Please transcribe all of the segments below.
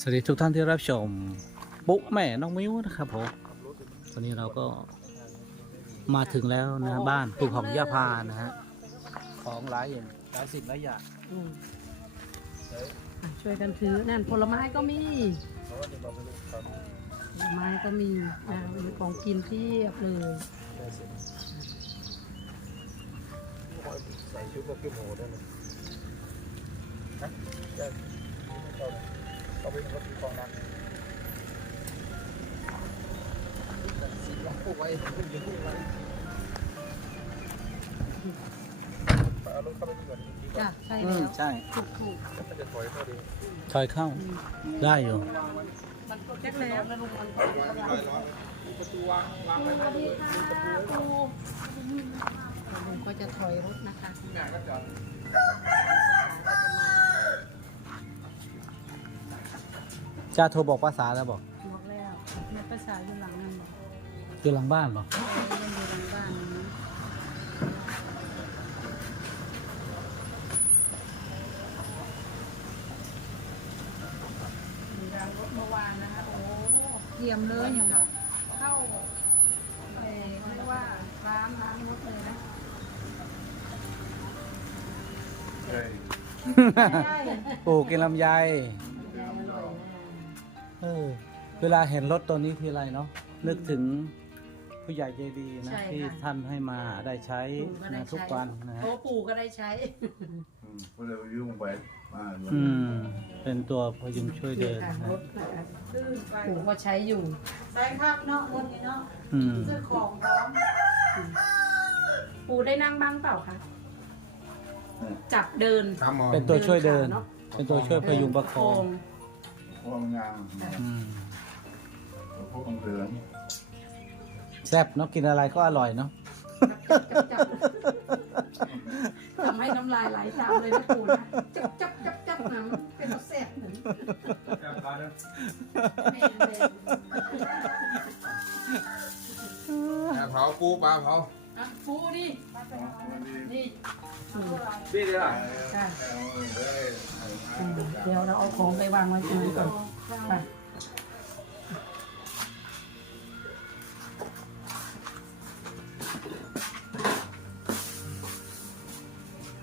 สวัสดีทุกท่านที่รับชมปุ๊แม่น้องมิ้วนะครับผมวันนี้เราก็มาถึงแล้วนะบ้านปู่ของย่าพานะฮะของหลายอย่างหลายสิ่งหลายอย่างอืมอะช่วยกันถือนั่นผลไม้ก็มีผลไม้ก็มีอะมีของกินเพียบเลยใส่ชุดพวกขี้หมูได้เลยฮะได้เอา เอาไปรถกองน้ำสีลองปลูกไว้ปลูกยังปลูกไว้เอารถเข้าไปดีกว่านี้ดีกว่าจ้ะใช่อืแล้มวใช่ ถูกถูกมันจะถอยเข้าดีถอยเข้า ได้อยู่ มันก็แจ็คแล้วแล้วลุงมันก็ประตูวางวางไว้สวัสดีค่ะครูลุงก็จะถอยรถนะคะ ที่งานก็จอด จ้าโทรบอกภาษาแล้วบอกบอกแล้วแม่ภาษาอยู่หลังนั่นบอกอยู่หลังบ้านบอกเออยังอยู่หลังบ้านนะมีรางรถเมื่อวานนะคะโอ้เทียมเลยอย่างกับเข้าเอ่อเขาเรียกว่าร้านร้านรถเลยนะเฮ้ยใช่ปู่กินลำไย เออ เวลาเห็นรถตัวนี้ทีไรเนาะนึกถึงผู้ใหญ่ใจดีนะที่ท่านให้มาได้ใช้นะทุกวันนะฮะโอ้ปู่ก็ได้ใช้ก็เลยยุ่งไปมาอืม เป็นตัวพยุงช่วยเดินค่ะนะรถนะคะปู่ก็ใช้อยู่ ใส่ครับเนาะวันนี้เนาะอืม ซื้อของพร้อมปู่ได้นั่งบ้างเปล่าคะจับเดินตามหมอเป็นตัวช่วยเดินเดินขาเนอะเป็นตัวช่วยพยุงประคอง พวกงามอืมพวกเหลืองแซ่บเนาะกินอะไรก็อร่อยเนาะจับทำให้น้ำลายไหลตามเลยนะปู่นะจับจับจับจับนะมันเป็นตัวแซ่บเหมือนแม่เลยเผาปูปลาเผา อะปูดินี่พี่เดี๋ยวล่ะค่ะอืมเดี๋ยวเราเอาของไปวางไว้ตรงนั้นก่อนไป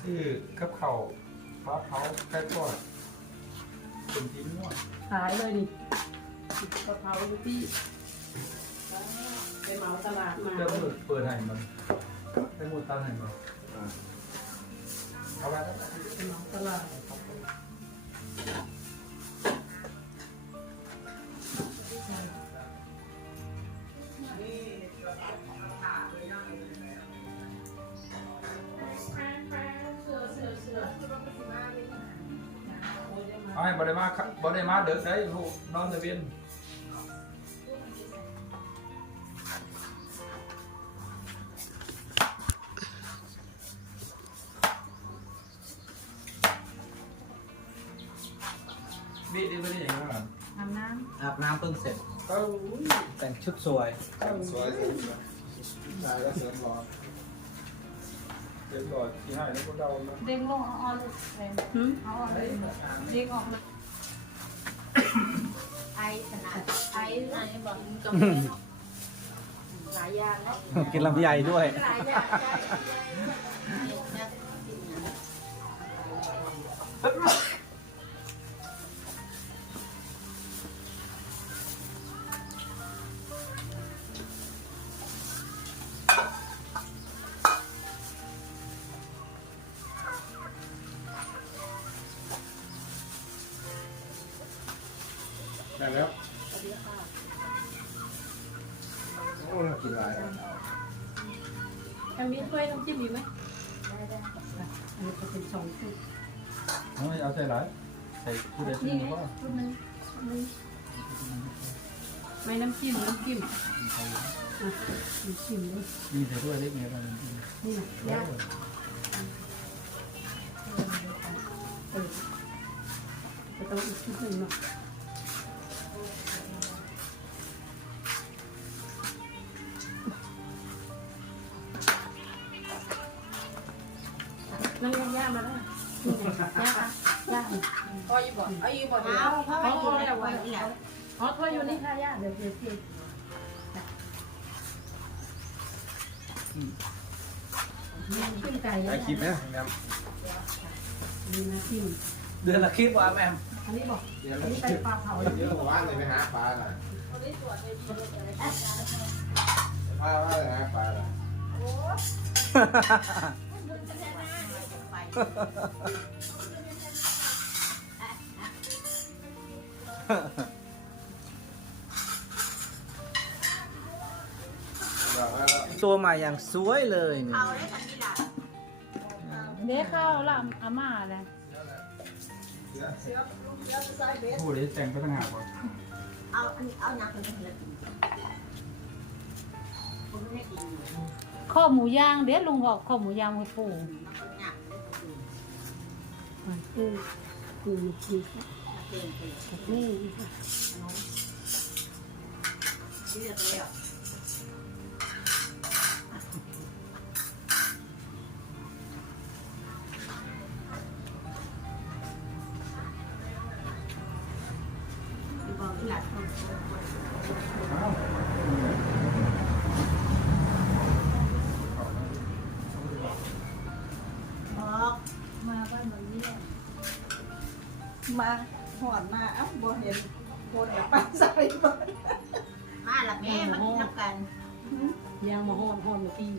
ชื่อกับเข่าปลาเผาไก่ทอดเป็นทิ้งนวดขายเลยนี่กะเพราอยู่ที่ไปเหมาตลาดมาเริ่มเปิดให้มันให้หมดตันให้มันเอาไปแล้วไปเหมาตลาดเอาให้บริมา ครับบริมาเด็กได้ลูกนอนตะเวีย ชุดสวย สวยสวยแล้วเสริมหล่อเสริมหล่อที่ให้แล้วก็เดานะเด้งลงเอาเลยเลยำหืมเอาเลยเด้งออกเลยไอขนาดไอไอบอกจำเป็นหลายอย่างเนาะกินลำไยด้วยหลายอย่างได้ ยังมีถ้วยน้ำจิ้มอีกไหมได้ได้อันนี้ก็เป็นสองชุดไม่เอาใส่หลายใส่ที่เด็ด เอาอยู่บ่เดี๋ยวเอาเพราะว่าอยู่ในแล้ววันนนี้แหละอ๋อถ้วยอยู่นี่ค่ะย่าเดี๋ยวเดี๋ยวสิขึ้นไก่ไอคลิปนะแม่มีนะทิมเดือนละคลิปวะแม่อันนี้บอกเดี๋ยวอันนี้ไปปลาเผาเดี๋ยวผมว่าเลยไปหาปลาน่ะพาว่าเลยหาปลาน่ะ ตัวใหม่อย่างสวยเลยเนี่ยเอาได้ทันทีละเดี๋ยวข้าวละอาม่าเลยพูดเลยแต่งไปต่างหากก่อนเอาอันนี้เอาหนักเลยเลยผมไม่ได้กินอยู่ข้อหมูย่างเดี๋ยวลุงบอกข้อหมูย่างให้ปู่มันก็หนัก เลยผมคือคือคือเก่งเก่งนี่เลือกแล้วบอกที่หลักคนบอกมาบ้านวันนี้แหละมา หอนมาเอ้าบ่เห็นคนน่ะไปใส่บ่มาละแม่มากินน้ำกันย่างมาห้อนห้อนมาที่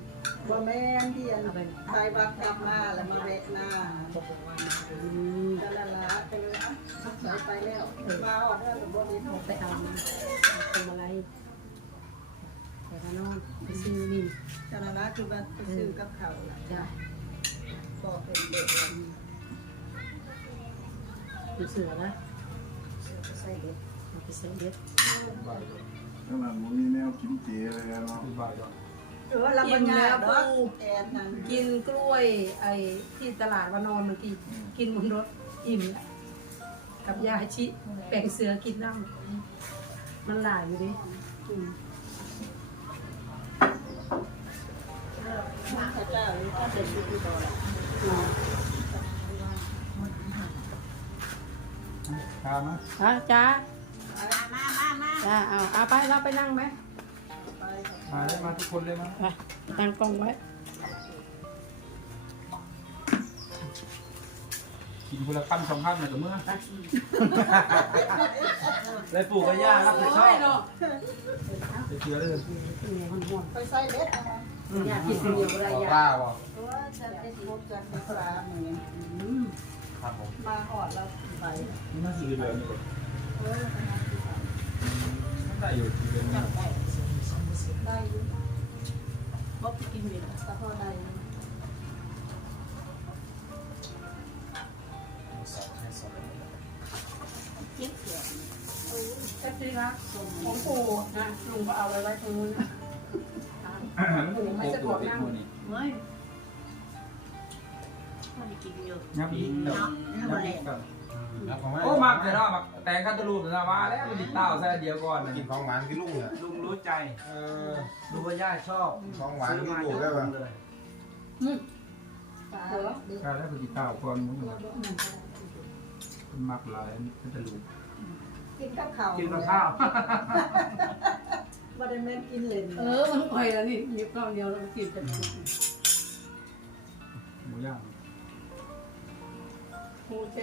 บ่แม่นที่อันเอาไปไปวัดกลับมาแล้วมาแวะหน้าอืมก็นั่นล่ะก็เลยเอ้าใส่ไปแล้วมาหอดแล้วบ่เห็นไปเอาทำอะไรไปข้างนอกไปซื้อนี่ก็นั่นล่ะคือว่าไปซื้อกับเขาวล่ะจ้ะก็เป็นเด็กแล้ว ดูเสือนะใส่เด็กเอาไปใส่เด็ดขนาดมันมีแนวกินเจเลยอะเนาะบายก่อนเออเราบ่ยากดอกแอนนั่นกินกล้วยไอ้ที่ตลาดวานอนเมื่อกี้กินบนรถอิ่มแล้วกับยาชิแป่งเสือกินน้ำมันหลายอยู่ดิอืมพระเจ้านี่ถ้าเป็นที่บ่ล่ะ ข้ามนะฮะจ้ามามามามาจ้าเอาเอาไปเราไปนั่งไหมไปกับมาได้มาทุกคนเลยมั้ยไปตั้งกล้องไว้ กินคนละขั้นสองขั้นหน่อยกับเมื่อเลยปู่กับย่ารับผิดชอบเนาะไปเชื่อเลยเนี่ยมันห่วงไปใส่เด็กเอามาอยากกินคนเดียวอะไรอยากป้าบ่เพราะว่าจะได้พบกันเป็นสามอย่างเงี้ยอืมครับผมมาหอดแล้วไป นี่น่าสื่อนี่เออไปหาที่บ้านได้อยู่ที่เป็นได้อยู่บอบกินเบ็ดแต่พอได้อยู่เจ็บเสียแค่นี้นะของปู่นะลุงก็เอาไว้ไว้ตรงนู้นนะโอ้โหปวดติดมือนี่เฮ้ยพอได้กินอยู่งับอีกเนาะนาะนี่งับ่บ แหอีละกกันโอ้มักเลยเนาะมักแต่งคัตตลูปนะมาแล้วดิเต้าใส่เดียวก่อนกินของหวานกินลุงอะลุงรู้ใจเออดูว่าย่าชอบของหวานซื้อกินมาลูเยกได้อะป่ะเลยตาดีกาแล้วดิเต้าก่อนมึงมักหลายคัตตลูปกินกับข้าวกินกับข้าวบ่ได้แม่นกินเล่นเออมันไปแล้วนี่มีกล้องเดียวเรากินแต่หมูย่างหมูเจ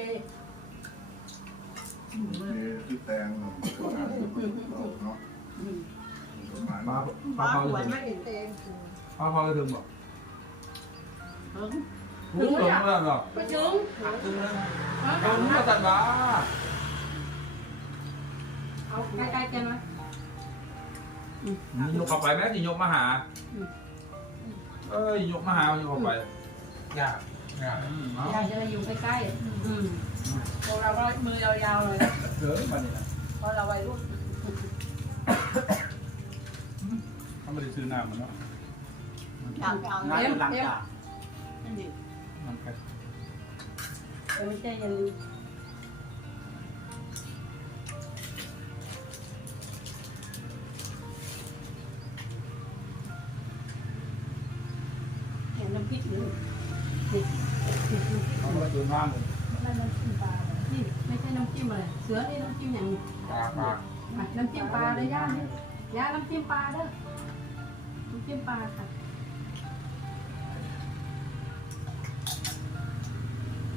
เจที่แตงเนาะเนาะประมาณปลานั้นปลาเผาหจะวยถึงไม่เห็นเองคือปลาเผาจะถึงบ่เพิ่งถึงถึงเมื่อหรอกไปถึงถึงมาตัดว่าเอาใกล้ๆกันไหมยกเข้าไปแม่ที่ยกมาหา เอ้ยยกมาหา ยกเข้าไปยากยากอยากจะมาอยู่ใกล้ๆอืม พวกเราก็มือยาวๆเลยเกินมาเนี่ยเพราะเราวัยรุ่นเขาไม่ได้ซื้อน้ำมันเนาะอยากเอางานอยู่หลังจากนั่นดิมันไปเออไม่ใช่อย่าลืมเห็นน้ำพริกหรือเขาไม่ได้ซื้อน้ำเลย มันมันขึ้นปลาไป จิ้มอะไร เสือนี่น้ำจิ้มอย่างนี้ปลาปลาอะน้ำจิ้มปลาเลยย่าเนี่ยย่าน้ำจิ้มปลาเด้อน้ำจิ้มปลาค่ะ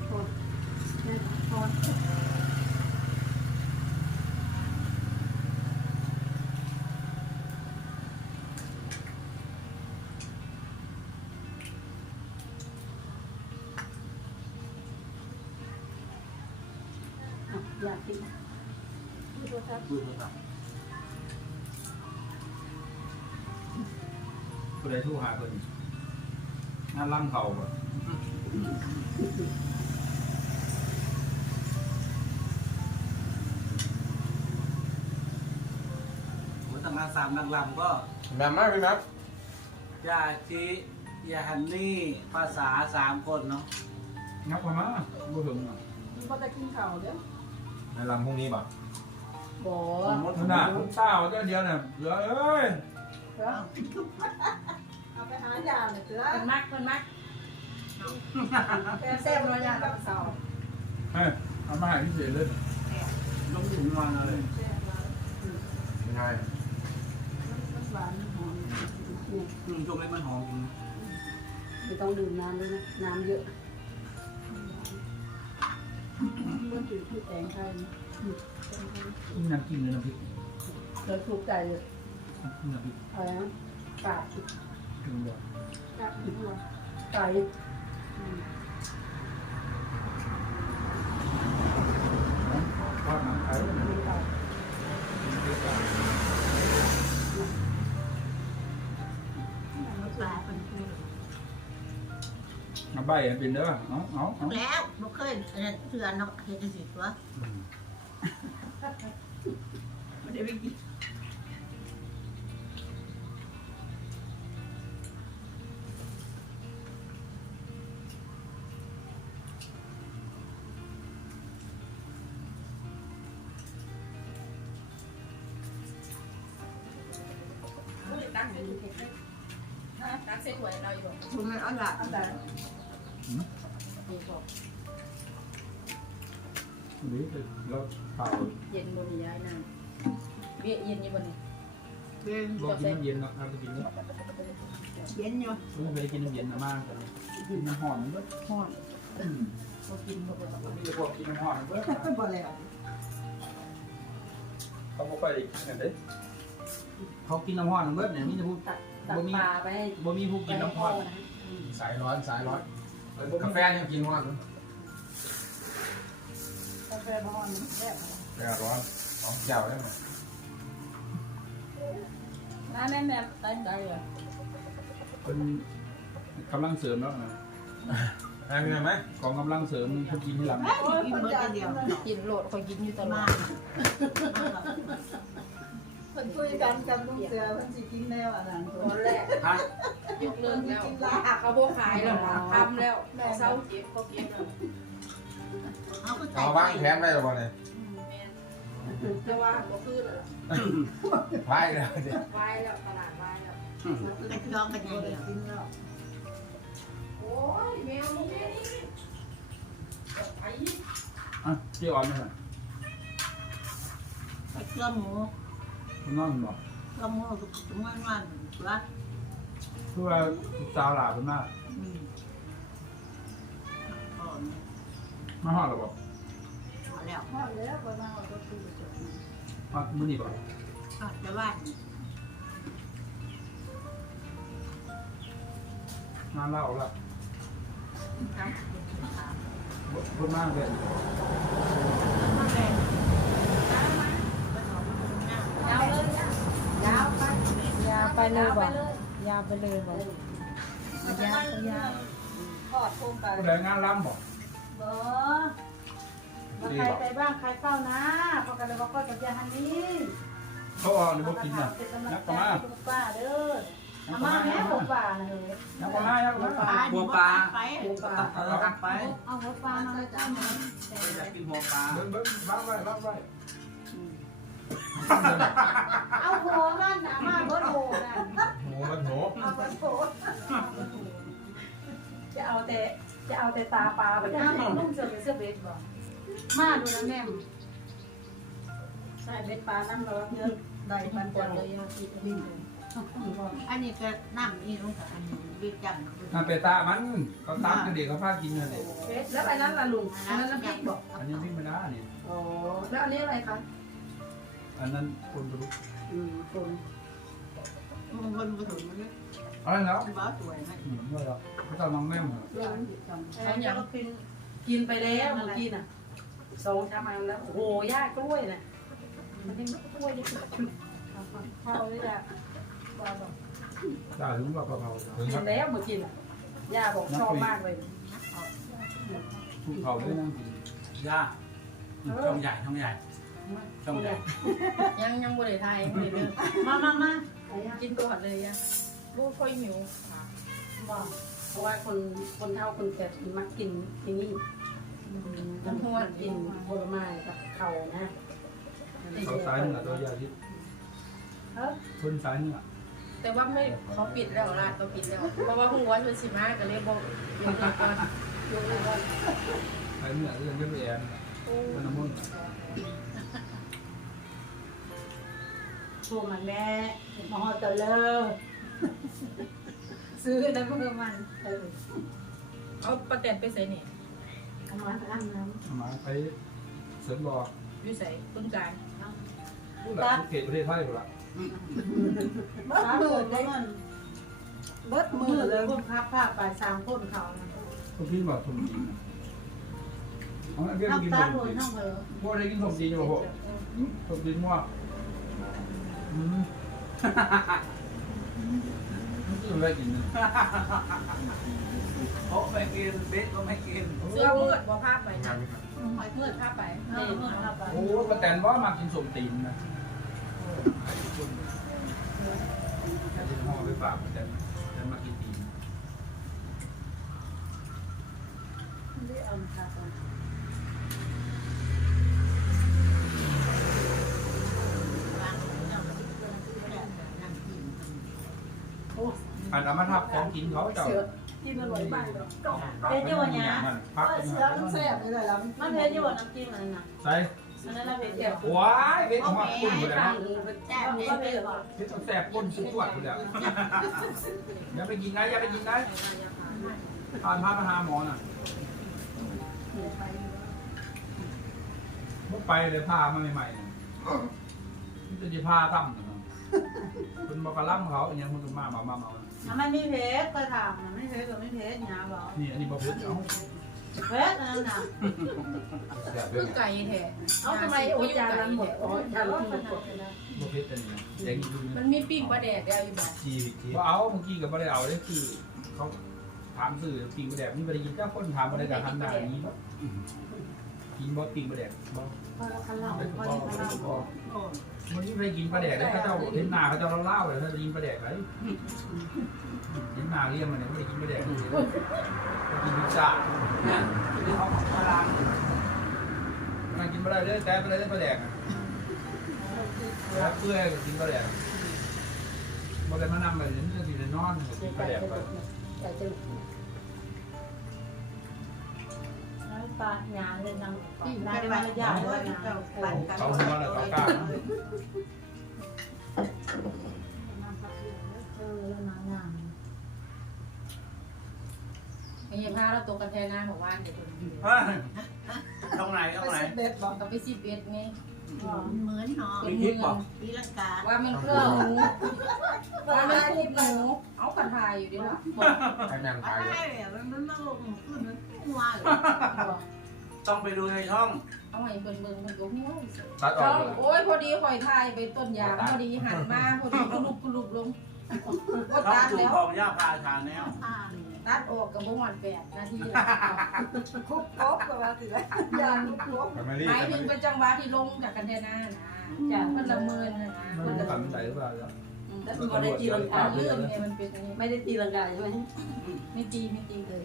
โอ้ยเนี่ย งานล่ำเขาบ่โอ้ตั้งนานสามนางลำก็แม่นมากพี่แม็กยาชียาฮันนี่ภาษาสามคนเนาะงับมามาบ่ถึงอะมันก็จะกินข้าวเด้อในลำพรุ่งนี้บ่บ่นั่นน่ะเต้าเจ้าเดียวน่ะเหลือเอ้ย เด้อเอาไป หายาเลยเด้อคนมักคนมักแซ่บแซ่บเนาะยากับเสาเฮ้ยเอามาให้พิเศษเลยลงถุงมาเลยแซ่บแล้วยังไงมันหวานหอมอืมช่วงนี้มันหอมจริงไม่ต้องดื่มน้ำด้วยนะ น้ำเยอะมันจืดคือแตงไทยนะนี่น้ำจิ้มเลยน้ำพริกเดี๋ยวถูกใจเลยน้ำพริกอะไรนะกาดถึงบ่กลับอีกว่าไก่ทอดน้ำไข่ปลา เป็นคือมาใบให้เป็นเด้อเอาเอาเอาแล้วบ่เคยอันนั้นเถื่อนเนาะเฮ็ดจังซี่ตัวบ่ได้ไปกิน เอาละอันใดดีแล้วเปล่าเย็นบนย้ายน้ำเบี้ยเย็นยี่บนนี่เป็นบอกกินน้ำเย็นเนาะครับไปกินนี่เย็นอยู่เพิ่งไปกินน้ำเย็นมากกินน้ำหอมเบิดหอมพอกินพอมีพวกกินน้ำหอมเบิดบ่แล้วเขาบ่ค่อยได้กินกันเด้เขากินน้ำหอนเบิดเนี่ยนี่จะพูดตักตักปลาไปบ่มีผู้กินน้ำหอน สายร้อนสายร้อนกาแฟยังกินร้อนกาแฟบ่ฮ้อนแซ่บแก้ร้อนเอาเจ้าได้ไหมน้าแม่แม่ตายใจอะเป็นกำลังเสริมแล้วนะได้ไหมของกำลังเสริมเขากินที่หลังโอ้ยคนจะเดียวกินโหลดคอยกินอยู่ตลอมาดเพิ่นคุยกันกับลุงเสือเพิ่นสิกินแนวอันนั้นตอนแรกฮะ ยกเลิกแล้วเขาโบขายแล้วทำแล้วเศร้าเจ็บก็เก็บแล้วเอาก็ใส่เอาบ้างแคมได้หรือเปล่าเนี่ยแต่ว่าก็คือแล้วไว้เลยวายแล้วตลาดวายแล้ว กระจองกันอย่างเดียวกินแล้วโอ้ยแมวมึงแค่นี้ไอ้อะเจ๊อ่อนไหมฮะไปเครื่องหมูคุณนอนบอกเครื่องหมูทุกมื้อวันตัวเพื่อว่าสาวหลาเป็นมากอืมอ๋อมาหอดหรือเปล่าเอาแล้วพอแล้วบ่น่าก็คือจบมามื้อนี้เปล่าก็จะว่านงานเล่าละครับพูดมากเลยยาวเลยยาวไป ยาวไปเลยบ่ยาวไปเลยบ่ยาวไปยาวทอดโคมไปผู้ใดงานล้ำบอกบ่มาใครไปบ้างใครเฝ้านะเพราะกันเลยว่าก็กับยาฮันนี่เขาเออกหรือบอกกินน่ะเป็นกำลังนักใจกว่ามาให้คุณป้าเด้อเอามาแม่ผมป่านะเฮ้ยนักกว่ามานักกว่ามาหัวปลาไปหัวปลาเออหักไปเอาหัวปลามาเลยจ้าหมอนอยากกินหัวปลาเบิ้งเบิ้งบ้างไว้บ้างไว้เอาหัวนั่นนะมาเบิดโหนั่นห มูมันหมูเอาเบิดโหจะเอาแต่จะเอาแต่ตาปลาไปจะได้ให้นุ่งเสื้อเป็นเสื้อเบสบ่มาดูนะแม่มใส่เบ็ดปลาน้ำร้อนเยอะได้ปันปวเจ้าดเลยอะพี่ดิ้นเลยอันนี้ก็น้ำนี่ลงกับอันนี้วิจังน้ำเปตามันเขาตักกันเด็กเขาพากินกันเด็กแล้วอันนั้นล่ะลุงอันนั้นน้ำพริกบอกอันนี้พี่ไม่ได้นี่อ๋อแล้วอันนี้อะไรคะอันนั้นคนรู้อืมคน มันคนผสมมันอะไรแล้วบ้าสวยไหมอืมไม่หรอกเขาจะลองแม่เหรอเขาอยากกินกินไปแล้วเมื่อกี้น่ะสองชามมาแล้วโอ้โหย่ากล้วยน่ะมันยังกล้วยยังเข้าเลยอะได้ถึงแบบเบาๆถึงคกิรับนแล้วเมื่อกี้น่ะย่าบอกชอบมากเลยถูกเขาด้วยนั่งกินย่าช่องใหญ่ช่องใหญ่ ช่องใหญ่ยังยังบริไทยไม่ได้เรื่องมามามากินตัวเลยอะลูกค่อยหิวค่ะบอกเพราะว่าคนคนเฒ่าคนแก่มักกินที่นี่มันหัวกินผลไม้กับเขานะเขาซ้ายเหนือตัวยาทิพย์คนซ้ายเหนือแต่ว่าไม่เขาปิดแล้วร้านเขาปิดแล้ว เพราะว่าหัวชวนสิมาก็เลยบอกยกเลิกก่อนยกเลิกก่อนซ้ายเหนือเรื่องไม่ไปแอนมันน้ำมัน พวกมันแม่มาหอตะเลอซื้อนะพวกมันเออเอาประแตนไปใส่นี่เอามาทำน้มาไปเสริมรออยู่ใส่ต้นกลางผู้หลักเขตประเทศไทยหมดละำบ้าเบิดได้เงินเบิดมือเลยพวกพับผ้าไปสามคนเขานะทุกที่บอกสมจริงเอาไอ้เพื่อนกินน้ำสตามลจริงน้องเบอพวกอะไรกินสมจริงอยู่พวกสมจริงมั่ว อืมมันคืออะไรกินเนี่ยโอ้ไม่กินเบ็ดก็ไม่กินเสื้อมืดบ่ภาพไปนะมืดภาพไปเออเมื่อเข้าไปโอ้กระแตนว่ามากินสมตีนนะแค่ที่ห่อไปฝากกระแตนแต่มากินตีนได้เอามาทำอันนั้นมาทับของกินเขาเจ้าเสือกินอร่อยมากเลยเป็นอยู่เนี้ยพักเสือมันแซ่บเลยแล้วมันเพชรอยู่น้ำจิ้มอันนั้นนะใส่อันนั้นเราเพชรเดียวว้ายเป็นหัวกุ้งหมดแล้วแซ่บเพชรเลยเป็นต้องแสบก้นสุดวดหมดแล้วอย่าไปกินนะอย่าไปกินนะผ่านพามาหาหมอน่ะมุกไปเลยพามาใหม่ๆนี่จะดีพาตั้มคุณบอกกระล่ำเขาอย่างเงี้ยคุณจะมามามา มามันมีเพชรก็ถามมันไม่เพชรก็ไม่เพชรเนี่ยบอกนี่อันนี้บอกเพชรเอาเพชรอันนั้นน่ะแสบเลคืยอไก่แท้เอาทำไมโอ้จานนั้นหมดโอ้จานนั้นหมดบอกเพชรอันนี้แดงดูมันะนมีปิ้งปลาแดกแล้วอยู่บ่จีจีว่าเอาเมื่อกี้กับไม่ได้เอาเลยคือเขาถามสื่อปิงประแดกนี่ไม่ได้ยินเจ้าคนถามอะไรกับทันด่านี้ กินบ่ปิงประแดกบ่พอเราคันเราไม่พอบ่เราคันเราบ่วันนี้ไปกินปลาแดกแล้วเขาเจ้าเห็นหน้าเขาเจ้าเล่าเลยถ้าจะกินปลาแดกไรเห็นหน้าเรียกมันเนี่ยไม่ได้กินปลาแดกกินพิซซ่าเนี่ยกินของพลังมันกินปลาได้เลยแต่ปลาได้ปลาแดกแล้วเพื่อกินปลาแดกบ่ได้มานำแบบนี้มันจะกินนอนกินปลาแดกไป ปลาหยาเลยนำปีนได้มาหยาเลยนะเขาหัวแล้วเขากล้าเออแล้วนางงามไอ้ผ้าเราตกกันแทนนะบอกว่าเดี๋ยวคนอยู่ตรงไหนตรงไหนเบ็ดบอกกับไปสิบเอ็ดไงเหมือนหอมเป็นเมืองปีลังกาว่ามันเครื่องหมูว่ามันคูบหมูเอากระทายอยู่ดีล่ะบอกให้แม่งอะตายไรเลยอะมันมันลงขึ้นมัน หัวเลยบอกต้องไปดูในช่องเอาไว้เบิ่งเบิ่งมันก็หัวตัดอช่ออกงเลยโอ้ยพอดีข่อยทายไปต้นยางพอดีหันมาพอดีกรุบกรุบลงก็ช่องตัดจูแล้ว ของย่าพาชาแนลอ่าตัดออกกับบ่หวันแปดนาทีคุกครบก็ว่าสิแล้วยาคุกครบไม่รีหมายถึงเป็นจังหวะที่ลงจากกันแทนานะจ้ะมันละเมินนะนะมัมันนจะละตัดใจหรือเปล่าแล้วมันได้ตีลังกากาเลื่อนไงมันเป็นอย่างนี้ไม่ได้ตีลังกาใช่ไหมไม่ตีไม่ตีเลย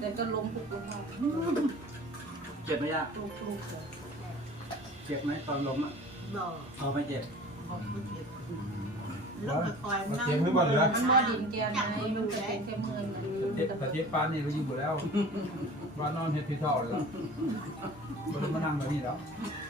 แต่ก็ล้มทุกลงมาเจ็บไหมย่าลูกลูกเลยเจ็บไหมตอนล้มอะบอกเขาไม่เจ็บบอกมันเจ็บลูกคอยนั่งมันบ่ดินแกนไงมันจะเป็นแค่เมินมันเจ็บแต่เจ็บปานนี่ก็ยิ่งกว่าแล้วว่านอนเฮ็ดพี่ทอดเลยมันมานั่งแบบนี้แล้วเ